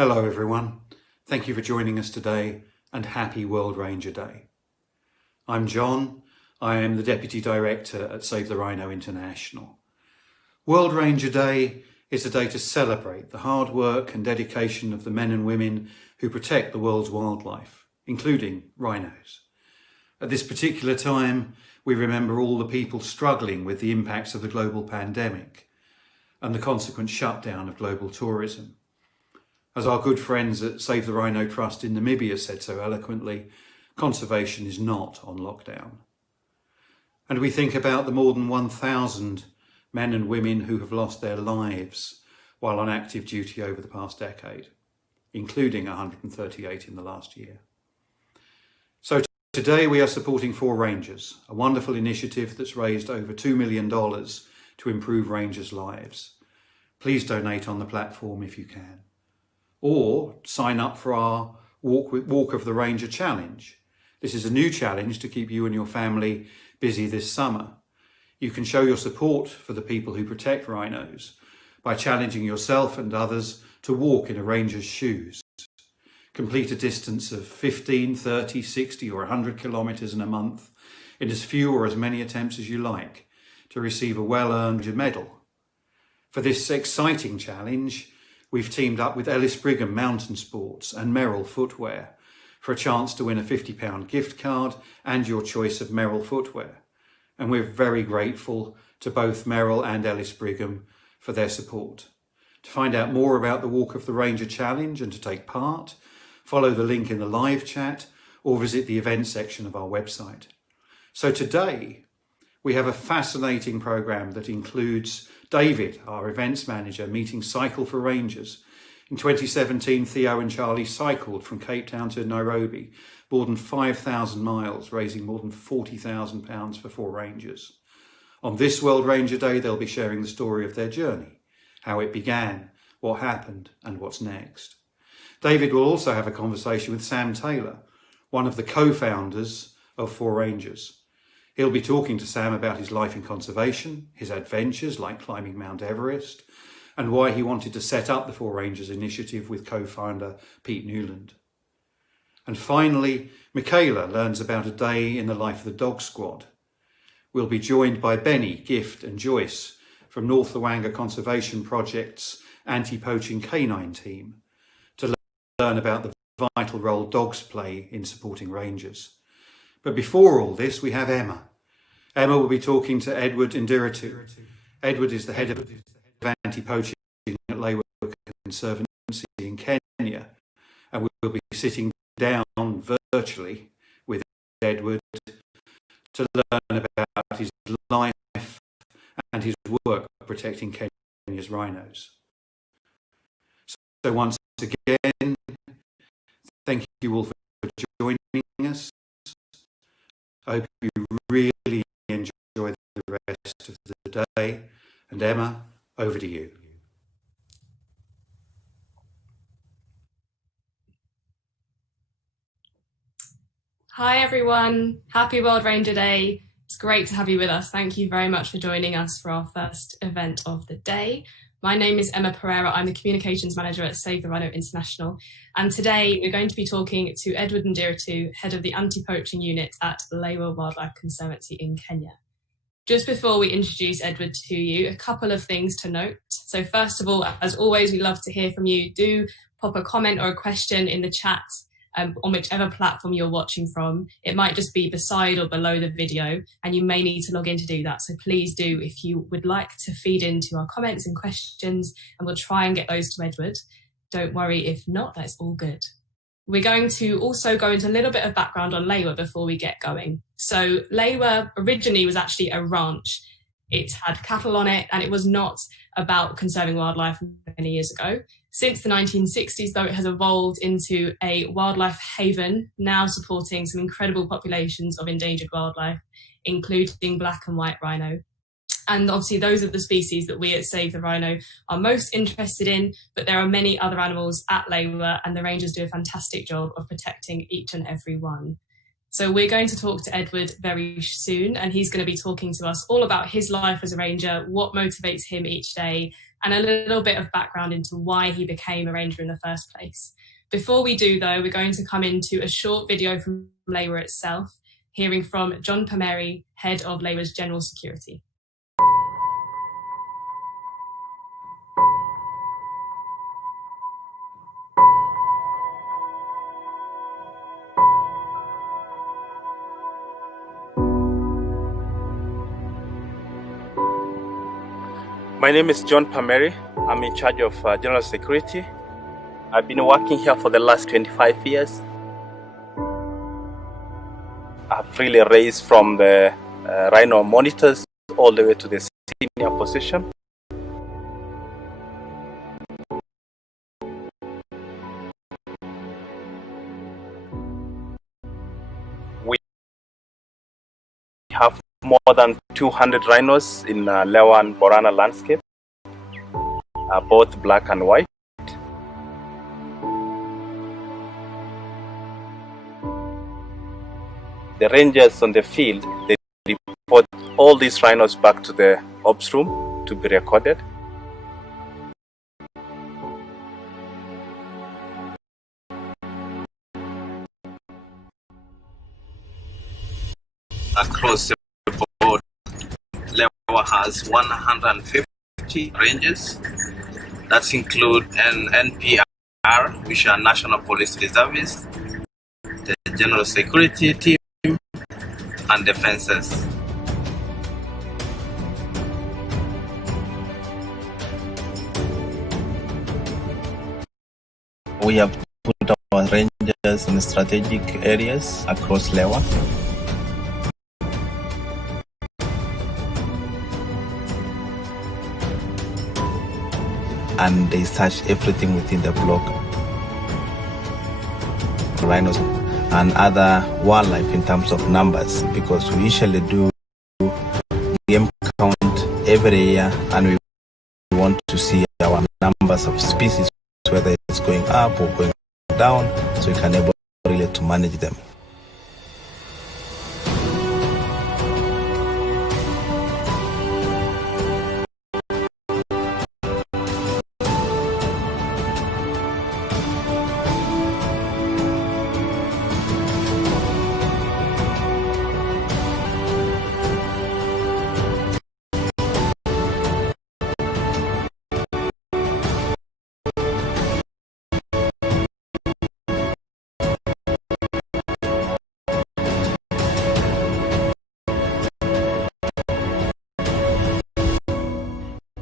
Hello everyone, thank you for joining us today and happy World Ranger Day. I'm John, I am the Deputy Director at Save the Rhino International. World Ranger Day is a day to celebrate the hard work and dedication of the men and women who protect the world's wildlife, including rhinos. At this particular time, we remember all the people struggling with the impacts of the global pandemic and the consequent shutdown of global tourism. As our good friends at Save the Rhino Trust in Namibia said so eloquently, conservation is not on lockdown. And we think about the more than 1,000 men and women who have lost their lives while on active duty over the past decade, including 138 in the last year. So today we are supporting 4 rangers, a wonderful initiative that's raised over $2 million to improve rangers' lives. Please donate on the platform if you can. Or sign up for our Walk of the Ranger Challenge. This is a new challenge to keep you and your family busy this summer. You can show your support for the people who protect rhinos by challenging yourself and others to walk in a ranger's shoes. Complete a distance of 15, 30, 60 or 100 kilometres in a month in as few or as many attempts as you like to receive a well-earned medal. For this exciting challenge, we've teamed up with Ellis Brigham Mountain Sports and Merrill Footwear for a chance to win a £50 gift card and your choice of Merrill footwear. And we're very grateful to both Merrill and Ellis Brigham for their support. To find out more about the Walk of the Ranger Challenge and to take part, follow the link in the live chat or visit the events section of our website. So today, we have a fascinating programme that includes David, our events manager, meeting Cycle for Rangers. In 2017, Theo and Charlie cycled from Cape Town to Nairobi, more than 5,000 miles, raising more than £40,000 for 4 rangers. On this World Ranger Day, they'll be sharing the story of their journey, how it began, what happened, and what's next. David will also have a conversation with Sam Taylor, one of the co-founders of 4 Rangers. He'll be talking to Sam about his life in conservation, his adventures like climbing Mount Everest, and why he wanted to set up the 4 Rangers initiative with co-founder Pete Newland. And finally, Michaela learns about a day in the life of the dog squad. We'll be joined by Benny, Gift and Joyce from North Luangwa Conservation Project's anti-poaching canine team to learn about the vital role dogs play in supporting rangers. But before all this, we have Emma. Emma will be talking to Edward Ndiritu. Edward is the head of anti-poaching at Lewa Conservancy in Kenya, and we'll be sitting down virtually with Edward to learn about his life and his work protecting Kenya's rhinos. So once again, thank you all for joining us. I hope you really enjoy the rest of the day. And Emma, over to you. Hi everyone, happy World Ranger Day. It's great to have you with us. Thank you very much for joining us for our first event of the day. My name is Emma Pereira. I'm the Communications Manager at Save the Rhino International. And today we're going to be talking to Edward Ndiritu, Head of the Anti-Poaching Unit at Lewa Wildlife Conservancy in Kenya. Just before we introduce Edward to you, a couple of things to note. So first of all, as always, we love to hear from you. Do pop a comment or a question in the chat on whichever platform you're watching from. It might just be beside or below the video, and you may need to log in to do that. So please do, if you would like to feed into our comments and questions, and we'll try and get those to Edward. Don't worry if not, that's all good. We're going to also go into a little bit of background on Lewa before we get going. So Lewa originally was actually a ranch. It had cattle on it, and it was not about conserving wildlife many years ago. Since the 1960s, though, it has evolved into a wildlife haven, now supporting some incredible populations of endangered wildlife, including black and white rhino. And obviously those are the species that we at Save the Rhino are most interested in, but there are many other animals at Lewa, and the rangers do a fantastic job of protecting each and every one. So we're going to talk to Edward very soon, and he's going to be talking to us all about his life as a ranger, what motivates him each day, and a little bit of background into why he became a ranger in the first place. Before we do, though, we're going to come into a short video from Lewa itself, hearing from John Palmieri, head of Lewa's General Security. My name is John Palmieri. I'm in charge of General Security. I've been working here for the last 25 years. I've really raised from the rhino monitors all the way to the senior position. We have more than 200 rhinos in Lewa and Borana landscape, both black and white. The rangers on the field, they report all these rhinos back to the ops room to be recorded. Across the board, Lewa has 150 rangers. That include an NPR, which are National Police Reservists, the General Security Team, and defenses. We have put our rangers in strategic areas across Lewa. And they search everything within the block. Rhinos and other wildlife in terms of numbers, because we usually do game count every year and we want to see our numbers of species, whether it's going up or going down, so we can able really to manage them.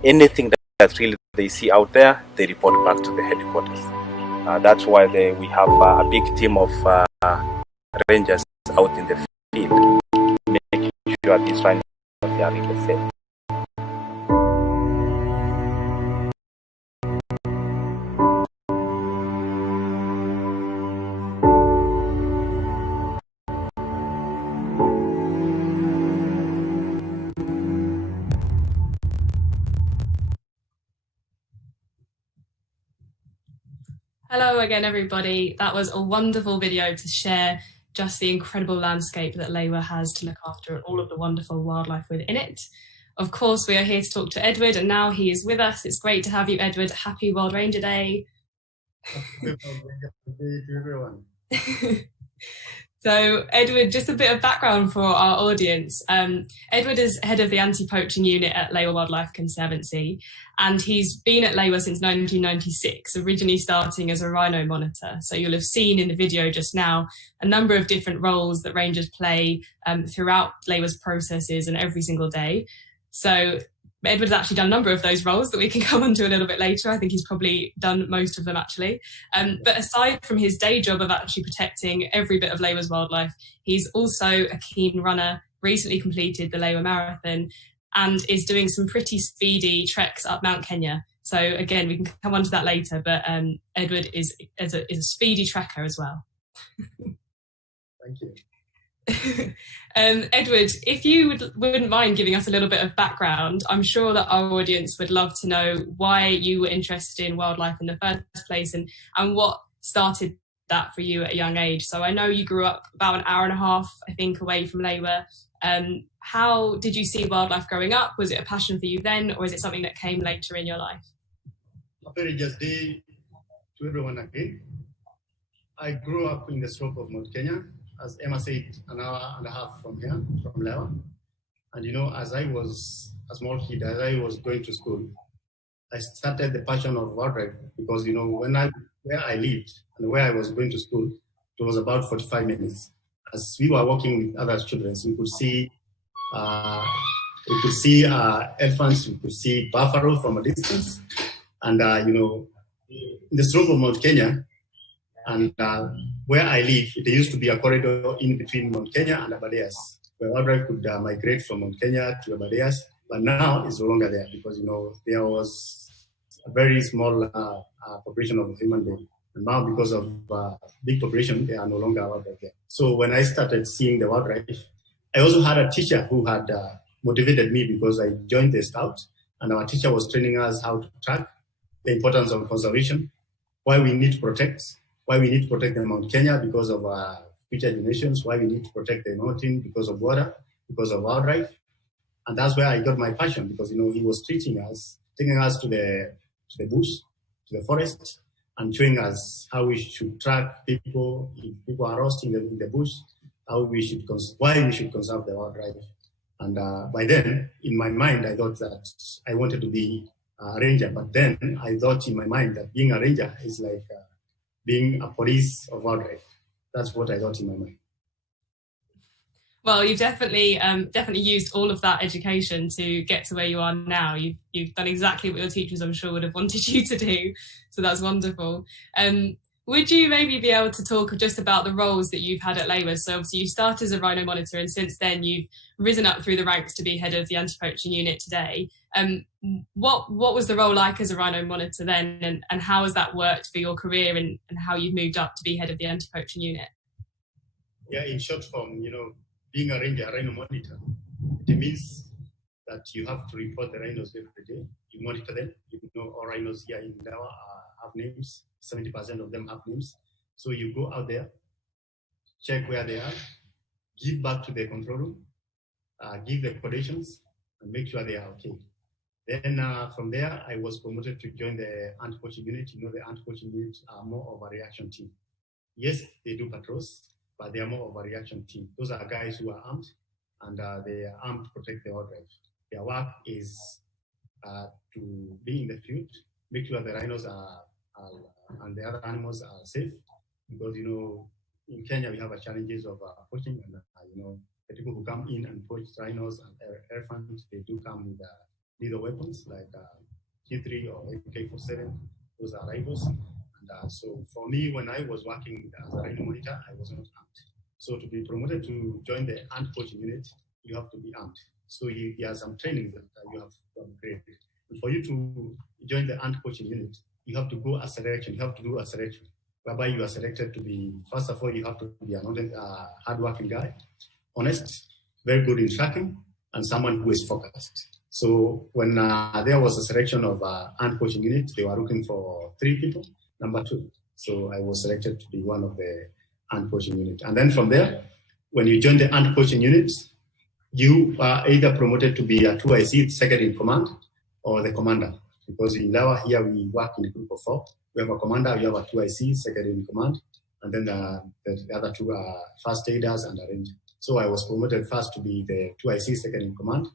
Anything that really they see out there, they report back to the headquarters. That's why we have a big team of rangers out in the field, making sure these rhinos are really safe. Hello again, everybody. That was a wonderful video to share just the incredible landscape that Lewa has to look after and all of the wonderful wildlife within it. Of course, we are here to talk to Edward, and now he is with us. It's great to have you, Edward. Happy World Ranger Day. Happy World Ranger Day to everyone. So, Edward, just a bit of background for our audience. Edward is head of the anti-poaching unit at Lewa Conservancy, and he's been at Lewa since 1996, originally starting as a rhino monitor. So you'll have seen in the video just now a number of different roles that rangers play throughout Lewa's processes and every single day. So Edward's actually done a number of those roles that we can come on to a little bit later. I think he's probably done most of them actually. But aside from his day job of actually protecting every bit of Lewa's wildlife, he's also a keen runner, recently completed the Lewa Marathon, and is doing some pretty speedy treks up Mount Kenya. So again, we can come on to that later, but Edward is a speedy trekker as well. Thank you. Edward, if you wouldn't mind giving us a little bit of background, I'm sure that our audience would love to know why you were interested in wildlife in the first place and what started that for you at a young age. So I know you grew up about an hour and a half, I think, away from Lewa. How did you see wildlife growing up? Was it a passion for you then, or is it something that came later in your life? A very just day to everyone again. I grew up in the slope of Mount Kenya, as Emma said, an hour and a half from here, from Lewa. And as I was a small kid, as I was going to school, I started the passion of wildlife because, where I lived and where I was going to school, it was about 45 minutes. As we were walking with other children, we could see elephants, we could see buffalo from a distance. And, in the slope of Mount Kenya, and where I live, there used to be a corridor in between Mount Kenya and Aberdares, where wildlife could migrate from Mount Kenya to Aberdares. But now it's no longer there because, there was a very small population of human beings. And now because of big population, they are no longer wildlife there. So when I started seeing the wildlife, I also had a teacher who had motivated me because I joined the Scout, and our teacher was training us how to track the importance of conservation, why we need to protect the Mount Kenya because of future generations, why we need to protect the mountain because of water, because of wildlife. And that's where I got my passion because, he was taking us to the bush, to the forest, and showing us how we should track people, if people are lost in the bush, why we should conserve the wildlife. And by then, in my mind, I thought that I wanted to be a ranger. But then I thought in my mind that being a ranger is like being a police of wildlife. That's what I thought in my mind. Well, you've definitely used all of that education to get to where you are now. You've done exactly what your teachers, I'm sure, would have wanted you to do. So that's wonderful. Would you maybe be able to talk just about the roles that you've had at Lewa? So obviously you started as a rhino monitor, and since then you've risen up through the ranks to be head of the anti-poaching unit today. What was the role like as a rhino monitor then, and how has that worked for your career and how you've moved up to be head of the anti-poaching unit? Yeah, in short form, being a ranger, a rhino monitor, it means that you have to report the rhinos every day. You monitor them. All rhinos here in Lewa have names. 70% of them have names. So you go out there, check where they are, give back to the control room, give the collations, and make sure they are okay. Then from there, I was promoted to join the anti-poaching unit. The anti-poaching unit are more of a reaction team. Yes, they do patrols, but they are more of a reaction team. Those are guys who are armed, and they are armed to protect the wildlife. Their work is to be in the field, make sure the rhinos are and the other animals are safe, because in Kenya we have a challenges of poaching, and the people who come in and poach rhinos and elephants, they do come with lethal weapons like Q3 or AK-47. Those are rifles. And so for me, when I was working as a rhino monitor, I was not armed. So to be promoted to join the anti-poaching unit, you have to be armed. So there are some trainings that you have to upgrade. And for you to join the anti-poaching unit, you have to go a selection. You have to do a selection, whereby you are selected to be, first of all, you have to be a hard-working guy, honest, very good in tracking, and someone who is focused. So when there was a selection of anti-poaching unit, they were looking for 3 people, number 2. So I was selected to be one of the anti-poaching unit. And then from there, when you join the anti-poaching unit, you are either promoted to be a 2IC, second in command, or the commander. Because in Lewa here, we work in a group of 4. We have a commander, we have a 2IC, second in command, and then the other 2 are first aiders and a ranger. So I was promoted first to be the 2IC, second in command.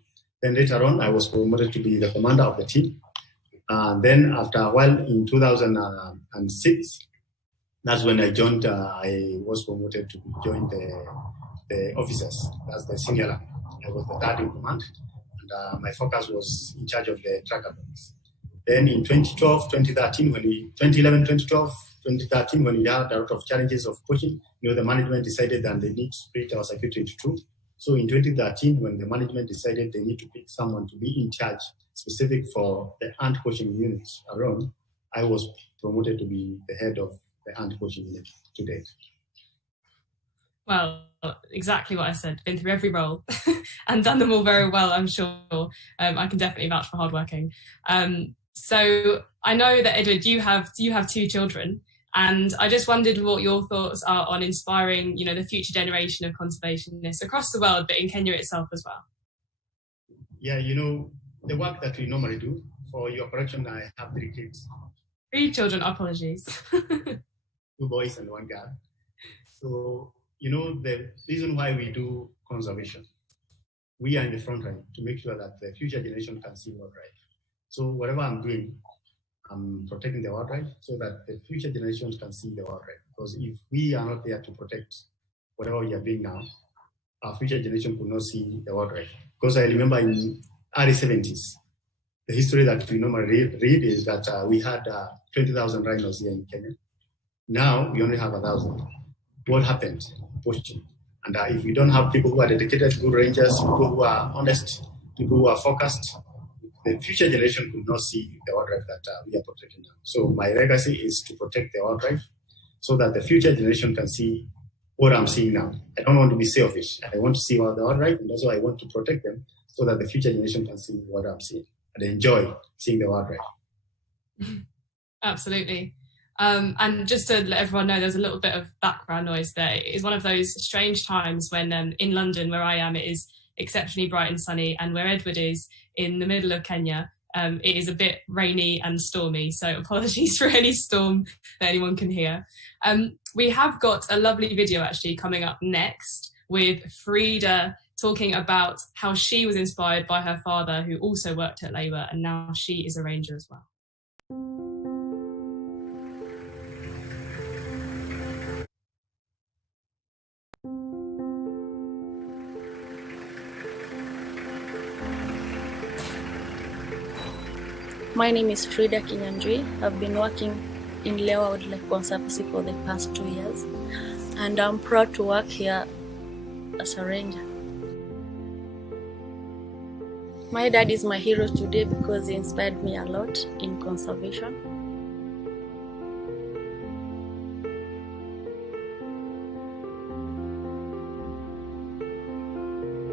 Then later on, I was promoted to be the commander of the team. Then after a while, in 2006, that's when I joined, I was promoted to join the officers, that's the senior rank. I was the 3rd in command, and my focus was in charge of the tracker dogs. Then in 2012, 2013, 2013, when we had a lot of challenges of poaching, the management decided that they need to split our security into 2. So in 2013, when the management decided they need to pick someone to be in charge, specific for the anti-poaching unit alone, I was promoted to be the head of the anti-poaching unit to date. Well, exactly what I said. Been through every role and done them all very well, I'm sure. I can definitely vouch for hardworking. So I know that, Edward, you have 2 children. And I just wondered what your thoughts are on inspiring, the future generation of conservationists across the world, but in Kenya itself as well. Yeah, the work that we normally do, for your correction, I have 3 kids. 3 children, apologies. 2 boys and 1 girl. So, the reason why we do conservation, we are in the front line to make sure that the future generation can see wildlife. So whatever I'm doing, I'm protecting the wildlife so that the future generations can see the wildlife. Because if we are not there to protect whatever we are doing now, our future generation could not see the wildlife. Because I remember in early 70s, the history that we normally read is that we had 20,000 rhinos here in Kenya. Now we only have 1,000. What happened? Poaching. And if we don't have people who are dedicated, good rangers, people who are honest, people who are focused, the future generation could not see the wildlife that we are protecting now. So my legacy is to protect the wildlife so that the future generation can see what I'm seeing now. I don't want to be selfish. I want to see all the wildlife, and also I want to protect them so that the future generation can see what I'm seeing and enjoy seeing the wildlife. Absolutely. And just to let everyone know, there's a little bit of background noise there. It is one of those strange times when in London, where I am, it is exceptionally bright and sunny, and where Edward is in the middle of Kenya, it is a bit rainy and stormy. So apologies for any storm that anyone can hear. We have got a lovely video actually coming up next with Frida talking about how she was inspired by her father, who also worked at Lewa, and now she is a ranger as well. My name is Frida Kinyanjui. I've been working in Lewa Conservancy for the past 2 years, and I'm proud to work here as a ranger. My dad is my hero today because he inspired me a lot in conservation.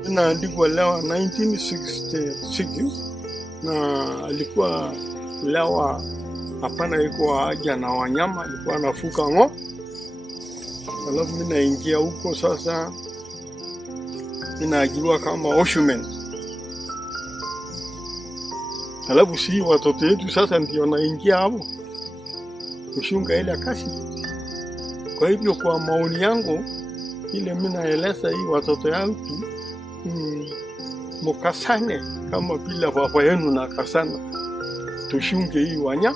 Naandikwa Lewa 1966 na alikuwa Lewa hapana iko haja na wanyama, alikuwa anafuka ng'ombe. Alafu mimi naingia huko sasa, ninaajiriwa kama oshman. Alafu si watoto wetu sasa ndio naingia hapo kushunga ile kazi. Kwa hivyo kwa maoni yangu, ile mimi naeleza hii watoto yangu mukasane kama bila baba yenu na kasana, tushunge hii wanya.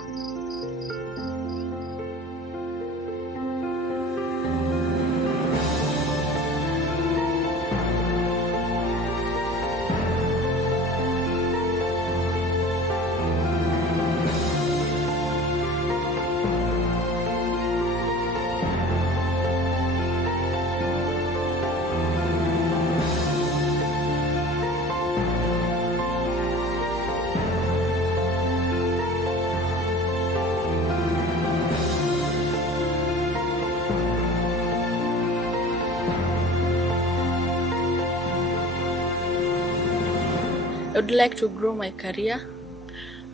I would like to grow my career,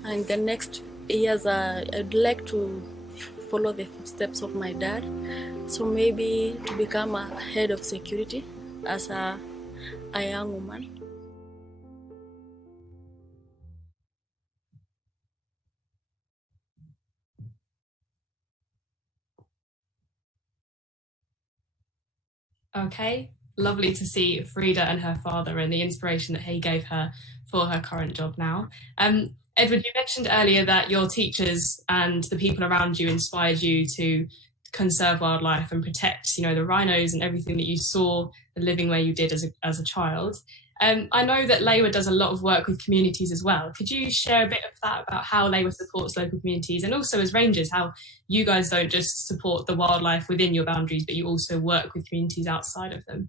and the next years I'd like to follow the footsteps of my dad, so maybe to become a head of security as a young woman. Okay, lovely to see Frida and her father and the inspiration that he gave her for her current job now. Edward, you mentioned earlier that your teachers and the people around you inspired you to conserve wildlife and protect, the rhinos and everything that you saw living where you did as a child. I know that Lewa does a lot of work with communities as well. Could you share a bit of that about how Lewa supports local communities, and also as rangers, how you guys don't just support the wildlife within your boundaries, but you also work with communities outside of them?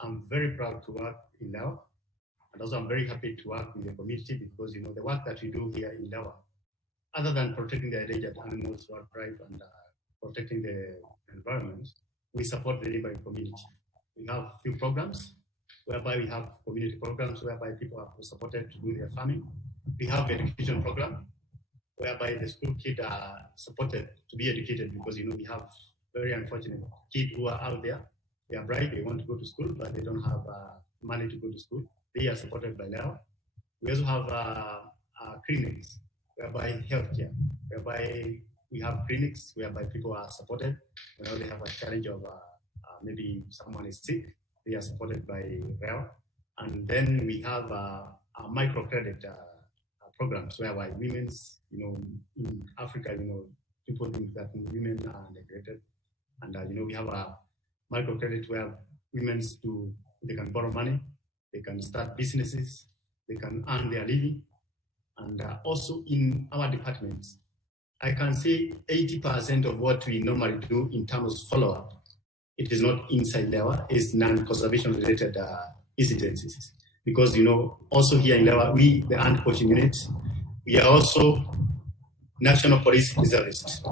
I'm very proud to work in Lewa, and also I'm very happy to work with the community because the work that we do here in Lewa, other than protecting the endangered animals, wildlife, and protecting the environment, we support the neighboring community. We have a few programs whereby we have community programs whereby people are supported to do their farming. We have education program whereby the school kids are supported to be educated, because we have very unfortunate kids who are out there. They are bright, they want to go to school, but they don't have money to go to school. They are supported by Lewa. We also have clinics, whereby healthcare, whereby we have clinics whereby people are supported. They have a challenge of maybe someone is sick, they are supported by Lewa. And then we have microcredit programs whereby women's, in Africa, people think that women are neglected. And, we have a microcredit where they can borrow money, they can start businesses, they can earn their living. And also in our departments, I can say 80% of what we normally do in terms of follow-up, it is not inside Lewa, it's non-conservation related incidences. Because, also here in Lewa, we, the anti-poaching unit, we are also National Police Reservists.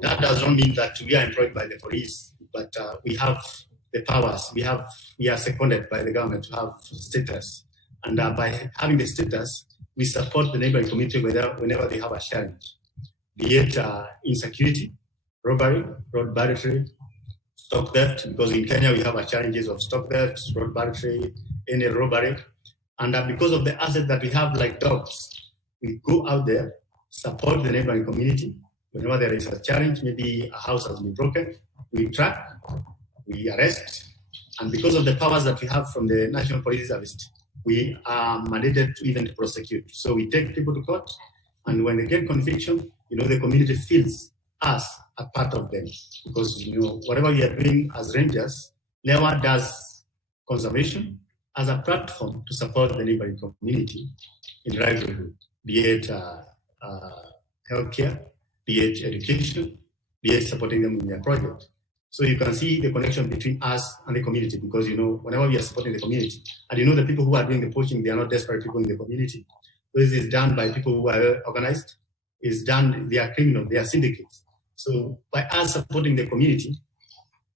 That does not mean that we are employed by the police, but we have the powers. We are seconded by the government to have status. And by having the status, we support the neighboring community whenever they have a challenge, be it insecurity, robbery, road banditry, stock theft, because in Kenya we have a challenges of stock theft, road banditry, any robbery. And because of the assets that we have like dogs, we go out there, support the neighboring community. Whenever there is a challenge, maybe a house has been broken, we track, we arrest. And because of the powers that we have from the National Police Service, we are mandated to even prosecute. So we take people to court, and when they get conviction, the community feels us a part of them. Because, whatever we are doing as rangers, Lewa does conservation as a platform to support the neighboring community in livelihood, be it healthcare, be it education, be it supporting them in their project. So you can see the connection between us and the community, because, whenever we are supporting the community, and the people who are doing the poaching, they are not desperate people in the community. This is done by people who are organized, they are criminal, they are syndicates. So by us supporting the community,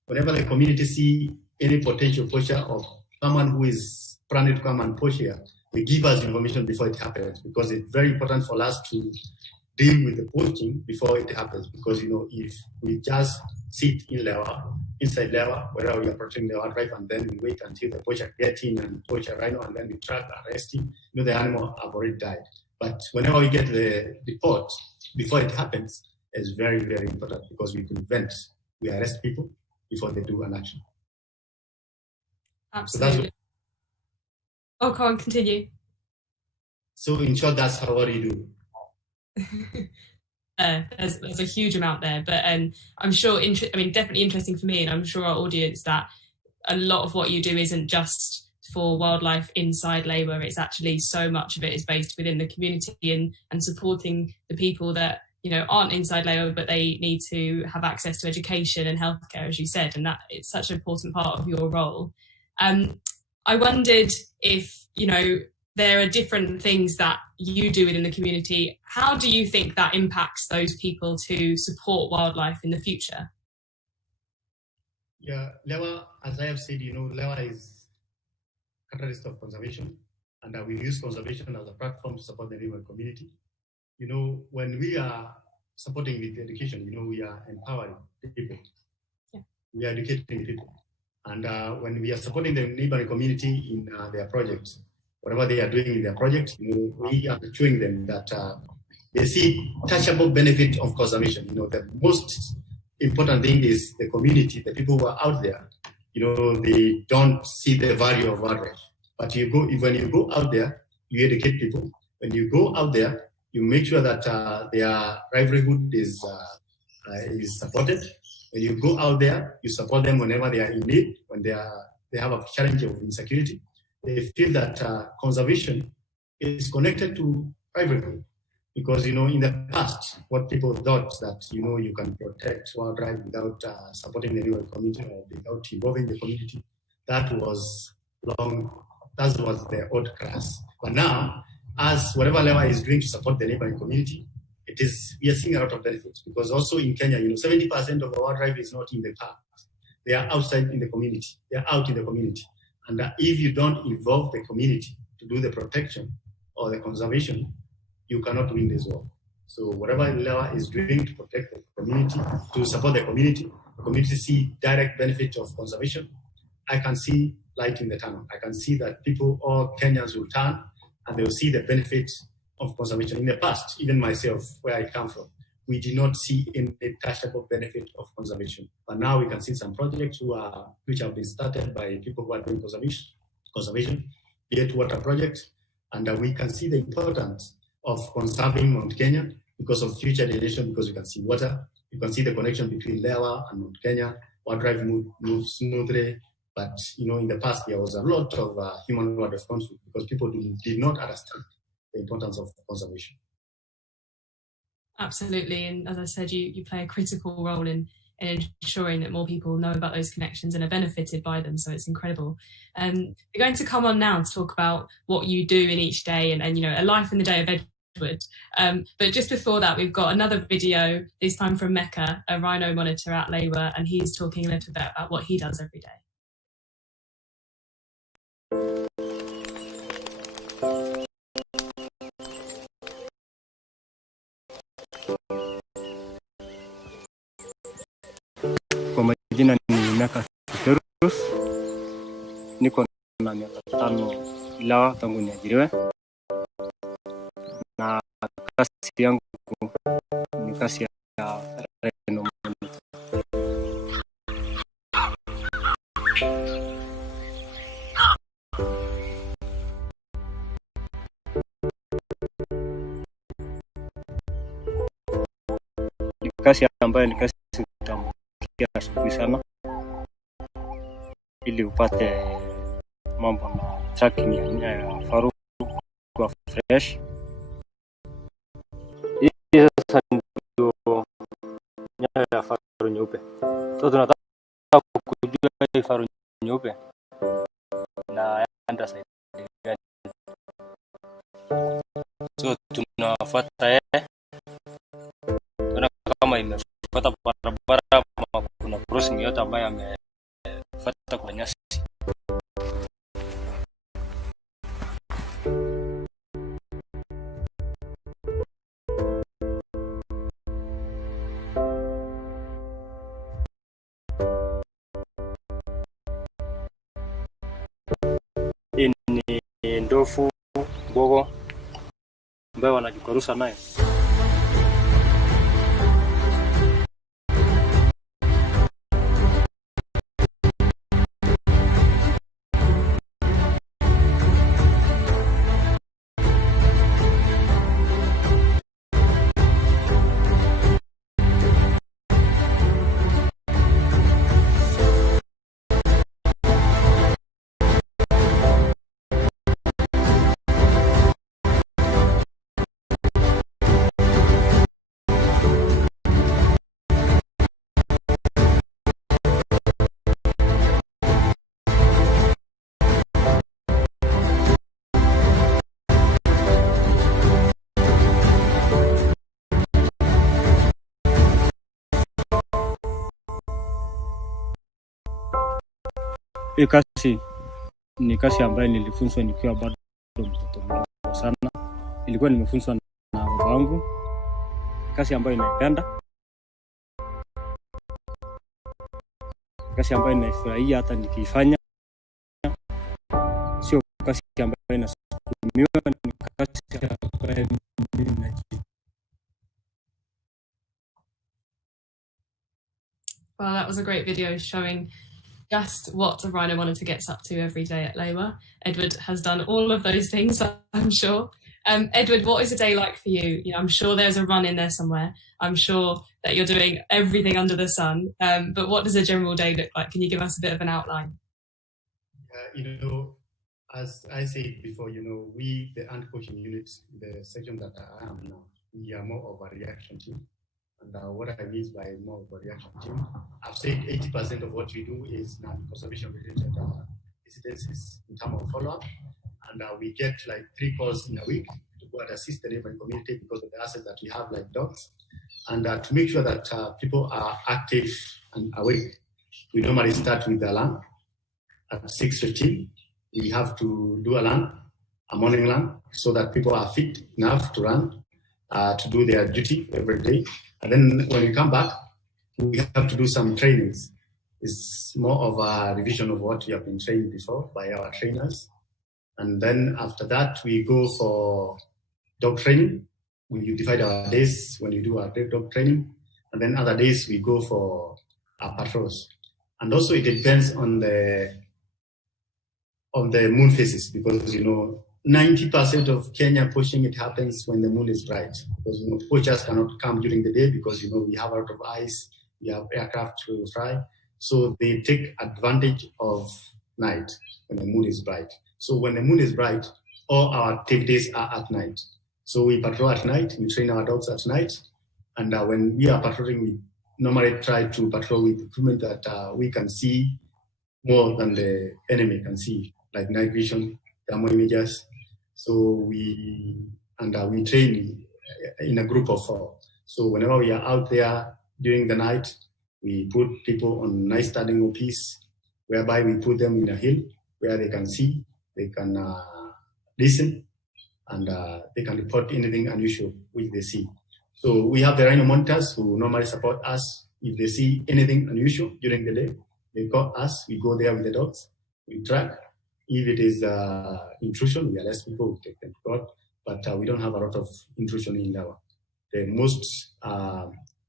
whenever the community see any potential poacher or someone who is planning to come and poach here, they give us information before it happens, because it's very important for us to deal with the poaching before it happens. Because, if we just sit inside Lewa, wherever we are protecting the wildlife, and then we wait until the poacher gets in and poach a rhino, and then we track, arrest him, the animal have already died. But whenever we get the report before it happens, it's very, very important, because we arrest people before they do an action. Absolutely. Go on, continue. So in short, that's what we do. There's a huge amount there, but I'm sure, definitely interesting for me, and I'm sure our audience, that a lot of what you do isn't just for wildlife inside Lewa. It's actually so much of it is based within the community and supporting the people that aren't inside Lewa, but they need to have access to education and healthcare, as you said, and that it's such an important part of your role. I wondered if there are different things that you do within the community. How do you think that impacts those people to support wildlife in the future? Yeah, Lewa, as I have said, Lewa is a catalyst of conservation, and we use conservation as a platform to support the neighboring community. When we are supporting with education, we are empowering people. Yeah. We are educating people. And when we are supporting the neighboring community in their projects, whatever they are doing in their project, we are showing them that they see tangible benefit of conservation. The most important thing is the community, the people who are out there, they don't see the value of wildlife. But when you go out there, you educate people. When you go out there, you make sure that their livelihood is supported. When you go out there, you support them whenever they are in need, when they have a challenge of insecurity. They feel that conservation is connected to livelihood. Because, in the past, what people thought that, you can protect wildlife without supporting the neighboring community or without involving the community, that was the old class. But now, as whatever Lewa is doing to support the neighboring community, we are seeing a lot of benefits. Because also in Kenya, 70% of the wildlife is not in the park. They are outside in the community. They are out in the community. And if you don't involve the community to do the protection or the conservation, you cannot win this war. So whatever Lewa is doing to protect the community, to support the community see direct benefit of conservation. I can see light in the tunnel. I can see that people, all Kenyans will turn and they'll see the benefits of conservation. In the past, even myself, where I come from, we did not see any tangible benefit of conservation. But now we can see some projects which have been started by people who are doing conservation, be it water projects, and we can see the importance of conserving Mount Kenya because of future generation, because you can see water, you can see the connection between Lewa and Mount Kenya, water drive moves smoothly. But in the past there was a lot of human wildlife conflict because people did not understand the importance of conservation. Absolutely, and as I said, you play a critical role in ensuring that more people know about those connections and are benefited by them. So it's incredible. We're going to come on now to talk about what you do in each day and a life in the day of Edward. But just before that, we've got another video, this time from Mecca, a rhino monitor at Lewa, and he's talking a little bit about what he does every day. Kwa majina ni Mecca niko na miaka 5 Lewa tangu niajiriwe, na kazi yangu ni kazi ya rhino monitor. Kazi ambayo ni kazi utaamkia asubuhi sana ili upate mambo na tracking ya faru kwa fresh. Hii sasa ndio nyaya ya faru nyeupe. So tunataka kujua hii faru nyeupe na anda side gani. So tunafuata yeye kama imefuata barabara ama kuna crossing yote ambayo amefuata kwa nyasi. Ni ndovu mbogo ambayo wanajikarusa naye. Hii kazi ni kazi ambayo nilifunzwa nikiwa bado mtoto mdogo sana. Ilikuwa nimefunzwa na baba wangu. Kazi ambayo naipenda. Kazi ambayo naifurahia hata nikifanya. Sio kazi ambayo inasukumiwa, ni kazi ambayo Well, that was a great video showing just what a rhino monitor gets up to every day at Lewa. Edward has done all of those things, I'm sure. Edward, what is a day like for you? I'm sure there's a run in there somewhere. I'm sure that you're doing everything under the sun. But what does a general day look like? Can you give us a bit of an outline? As I said before, we, the anti-poaching unit, the section that I am now, we are more of a reaction team. And what I mean by more of a reaction team, I've said 80% of what we do is conservation related incidences in terms of follow-up. And we get like 3 calls in a week to go and assist the neighboring community because of the assets that we have, like dogs. And to make sure that people are active and awake, we normally start with the alarm at 6:15. We have to do a morning run, so that people are fit enough to run. to do their duty every day. And then when we come back, we have to do some trainings. It's more of a revision of what we have been trained before by our trainers. And then after that, we go for dog training. We divide our days when we do our dog training. And then other days we go for our patrols. And also it depends on the moon phases, because 90% of Kenya poaching, it happens when the moon is bright, because poachers cannot come during the day because we have a lot of ice, we have aircraft to fly, so they take advantage of night when the moon is bright. So when the moon is bright, all our activities are at night. So we patrol at night, we train our dogs at night, and when we are patrolling, we normally try to patrol with equipment that we can see more than the enemy can see, like night vision, thermal images. So we train in a group of 4. So whenever we are out there during the night, we put people on night standing OPs, whereby we put them in a hill where they can see, they can listen, and they can report anything unusual which they see. So we have the rhino monitors who normally support us. If they see anything unusual during the day, they call us, we go there with the dogs, we track. If it is intrusion, we arrest people, we take them to court, but we don't have a lot of intrusion in Lewa. The most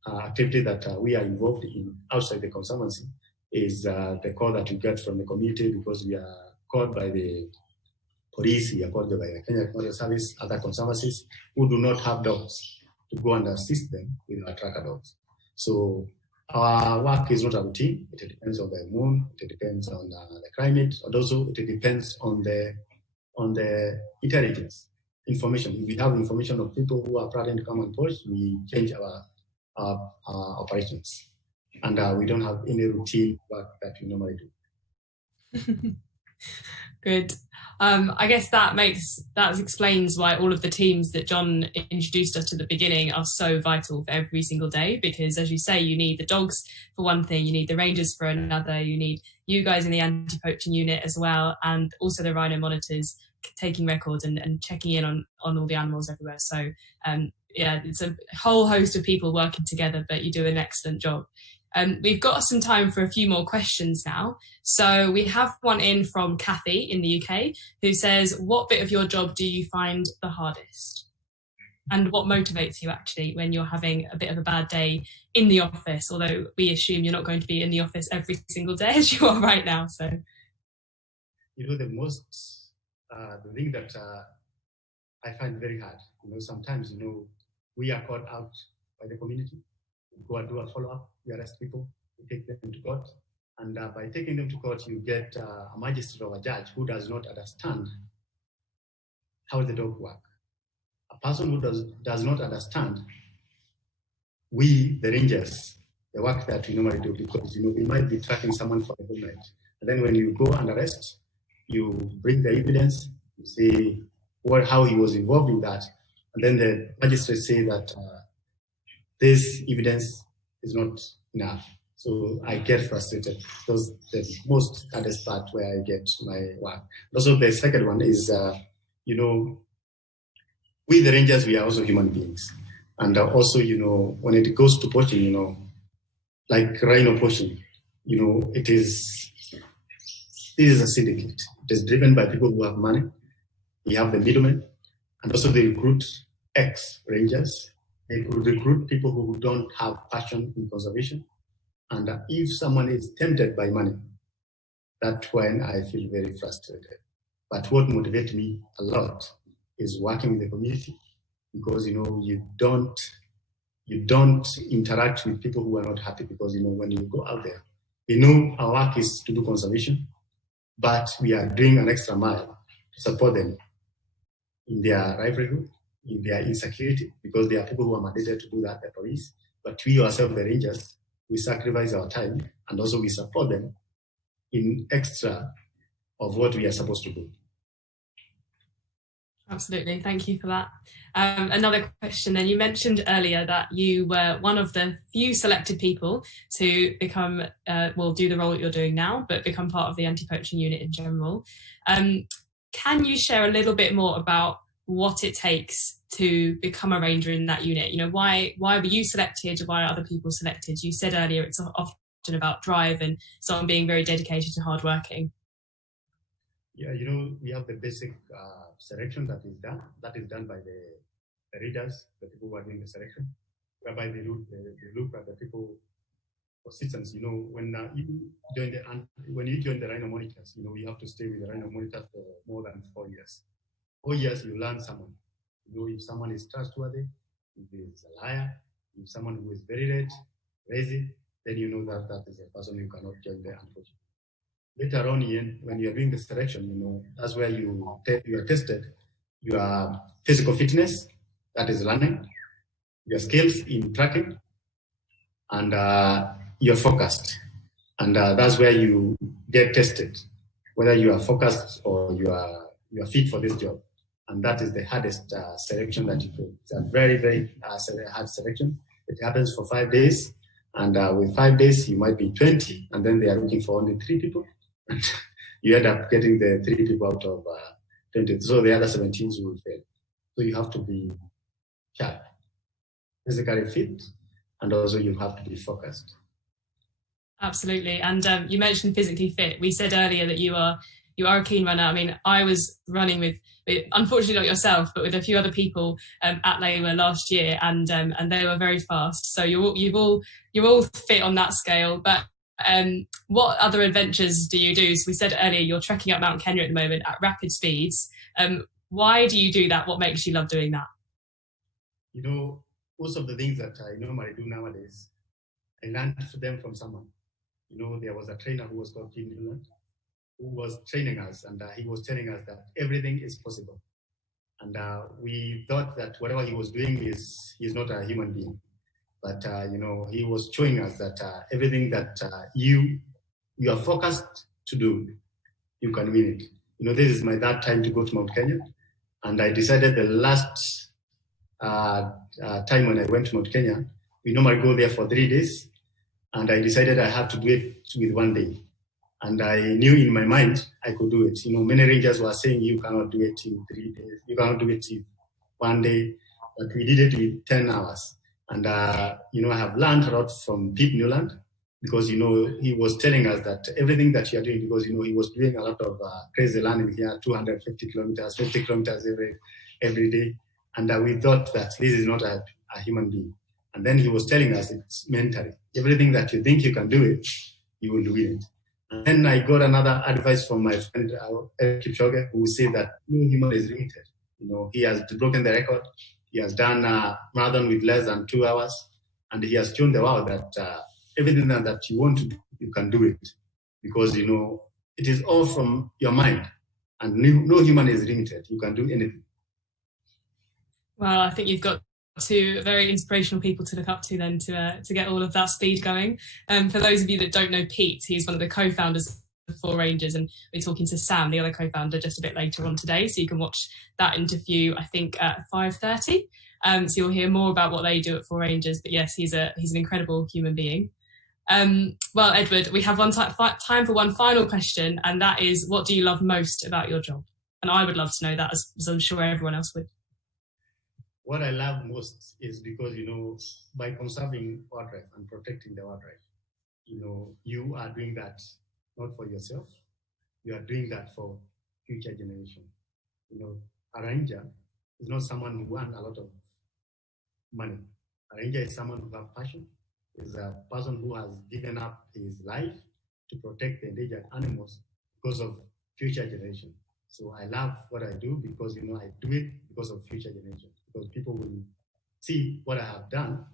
activity that we are involved in outside the conservancy is the call that we get from the community, because we are called by the police, we are called by the Kenya Conservancy Service, other conservancies who do not have dogs to go and assist them with our tracker dogs. So our work is not a routine. It depends on the moon, it depends on the climate, and also it depends on the intelligence information. If we have information of people who are planning to come and poach, we change our operations. And we don't have any routine work that we normally do. Good. I guess that explains why all of the teams that John introduced us to at the beginning are so vital for every single day, because as you say, you need the dogs for one thing, you need the rangers for another, you need you guys in the anti-poaching unit as well, and also the rhino monitors taking records and checking in on all the animals everywhere. So yeah, it's a whole host of people working together, but you do an excellent job. We've got some time for a few more questions now. So we have one in from Kathy in the UK, who says, what bit of your job do you find the hardest? And what motivates you actually when you're having a bit of a bad day in the office, although we assume you're not going to be in the office every single day as you are right now. So, the thing that I find very hard, sometimes, we are caught out by the community. We go and do a follow-up, we arrest people, we take them to court. And by taking them to court, you get a magistrate or a judge who does not understand how the dog work. A person who does not understand, we, the rangers, the work that we normally do, because we might be tracking someone for a whole night. And then when you go and arrest, you bring the evidence, you say how he was involved in that, and then the magistrate say that this evidence is not enough. So I get frustrated. That's the most hardest part where I get my work. Also, the second one is, we the rangers, we are also human beings. And also, when it goes to poaching, like rhino poaching, it is a syndicate. It is driven by people who have money. We have the middlemen, and also they recruit ex-rangers. They could recruit people who don't have passion in conservation. And if someone is tempted by money, that's when I feel very frustrated. But what motivates me a lot is working with the community, because you don't interact with people who are not happy, because when you go out there, our work is to do conservation, but we are doing an extra mile to support them in their livelihood, in their insecurity, because there are people who are mandated to do that, the police. But we ourselves, the rangers, we sacrifice our time, and also we support them in extra of what we are supposed to do. Absolutely, thank you for that. Another question then, you mentioned earlier that you were one of the few selected people to become, do the role that you're doing now, but become part of the anti-poaching unit in general. Can you share a little bit more about what it takes to become a ranger in that unit. You know, why were you selected? Why are other people selected? You said earlier it's often about drive and someone being very dedicated and hardworking. Yeah, you know, we have the basic selection that is done. That is done by the readers, the people who are doing the selection, whereby they look at the people for citizens. You know, when you join the rhino monitors, you know, you have to stay with the rhino monitors for more than 4 years. 4 years, you learn someone. You know, if someone is trustworthy, if he is a liar, if someone who is very lazy, then you know that is a person who cannot join there, unfortunately. Later on, when you are doing the selection, you know, that's where you are tested. Your physical fitness, that is learning, your skills in tracking, and you're focused. And that's where you get tested, whether you are focused or you are fit for this job. And that is the hardest selection that you do. It's a very, very hard selection. It happens for 5 days. And with 5 days, you might be 20, and then they are looking for only 3 people. And you end up getting the 3 people out of 20. So the other 17 will fail. So you have to be sharp, physically fit, and also you have to be focused. Absolutely. And you mentioned physically fit. We said earlier that you are a keen runner. I mean, I was running with unfortunately not yourself, but with a few other people at Lewa last year, and they were very fast. So you're all fit on that scale. But what other adventures do you do? So we said earlier you're trekking up Mount Kenya at the moment at rapid speeds. Why do you do that? What makes you love doing that? You know, most of the things that I normally do nowadays, I learned them from someone. You know, there was a trainer who was called Tim Newland, who was training us, and he was telling us that everything is possible. And we thought that whatever he was doing he's not a human being. But, you know, he was showing us that everything that you are focused to do, you can win it. You know, this is my third time to go to Mount Kenya. And I decided the last time when I went to Mount Kenya, we normally go there for 3 days. And I decided I had to do it with 1 day. And I knew in my mind I could do it. You know, many rangers were saying you cannot do it in 3 days. You cannot do it in 1 day. But we did it with 10 hours. And, you know, I have learned a lot from Pete Newland because, you know, he was telling us that everything that you are doing, because, you know, he was doing a lot of crazy learning here, 250 kilometers, 50 kilometers every day. And we thought that this is not a human being. And then he was telling us it's mentally. Everything that you think you can do it, you will do it. And then I got another advice from my friend, Eric Kipchoge, who said that no human is limited. You know, he has broken the record. He has done a marathon with less than 2 hours. And he has shown the world that everything that you want to do, you can do it. Because, you know, it is all from your mind. And no human is limited. You can do anything. Well, I think you've got 2 very inspirational people to look up to then to get all of that speed going. For those of you that don't know Pete, he's one of the co-founders of 4 Rangers, and we're talking to Sam, the other co-founder, just a bit later on today. So you can watch that interview, I think, at 5:30. So you'll hear more about what they do at 4 Rangers. But yes, he's an incredible human being. Well, Edward, we have time for one final question, and that is, what do you love most about your job? And I would love to know that, as I'm sure everyone else would. What I love most is because, you know, by conserving wildlife and protecting the wildlife, you know, you are doing that not for yourself, you are doing that for future generation. You know, a ranger is not someone who wants a lot of money. A ranger is someone who has passion, is a person who has given up his life to protect the endangered animals because of future generation. So I love what I do because, you know, I do it because of future generation. Because people will see what I have done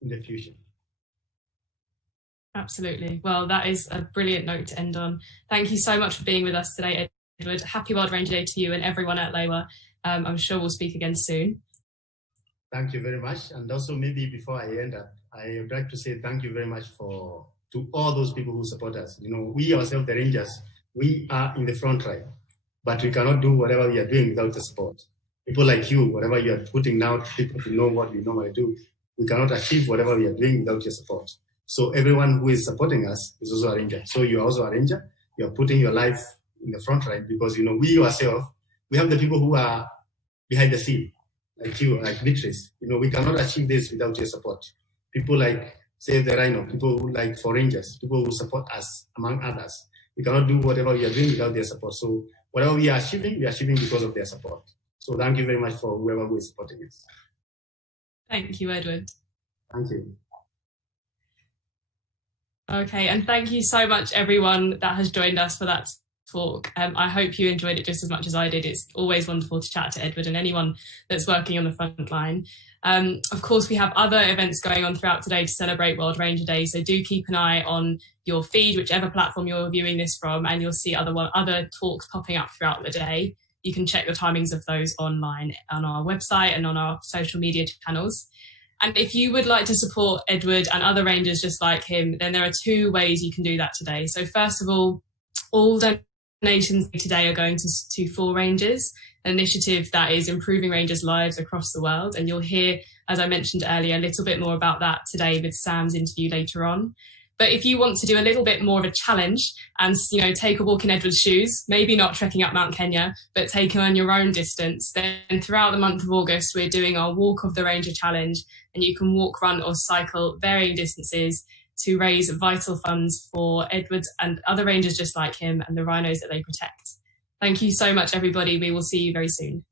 in the future. Absolutely. Well, that is a brilliant note to end on. Thank you so much for being with us today, Edward. Happy World Ranger Day to you and everyone at Lewa. I'm sure we'll speak again soon. Thank you very much. And also, maybe before I end up, I would like to say thank you very much to all those people who support us. You know, we ourselves, the Rangers, we are in the front line, but we cannot do whatever we are doing without the support. People like you, whatever you are putting now, people to know what we normally do, we cannot achieve whatever we are doing without your support. So everyone who is supporting us is also a ranger. So you are also a ranger. You are putting your life in the front line because, you know, we ourselves, we have the people who are behind the scene, like you, like Beatrice. We cannot achieve this without your support. People like Save the Rhino, people who like for Rangers, people who support us, among others. We cannot do whatever we are doing without their support. So whatever we are achieving because of their support. So thank you very much for whoever who is supporting us. Thank you, Edward. Thank you. Okay, and thank you so much, everyone that has joined us for that talk. I hope you enjoyed it just as much as I did. It's always wonderful to chat to Edward and anyone that's working on the front line. Of course, we have other events going on throughout today to celebrate World Ranger Day, so do keep an eye on your feed, whichever platform you're viewing this from, and you'll see other talks popping up throughout the day. You can check the timings of those online on our website and on our social media channels. And if you would like to support Edward and other rangers just like him, then there are 2 ways you can do that today. So first of all donations today are going to 4 Rangers, an initiative that is improving rangers' lives across the world. And you'll hear, as I mentioned earlier, a little bit more about that today with Sam's interview later on. But if you want to do a little bit more of a challenge and, take a walk in Edward's shoes, maybe not trekking up Mount Kenya, but taking on your own distance, then throughout the month of August, we're doing our Walk of the Ranger Challenge, and you can walk, run or cycle varying distances to raise vital funds for Edward and other rangers just like him and the rhinos that they protect. Thank you so much, everybody. We will see you very soon.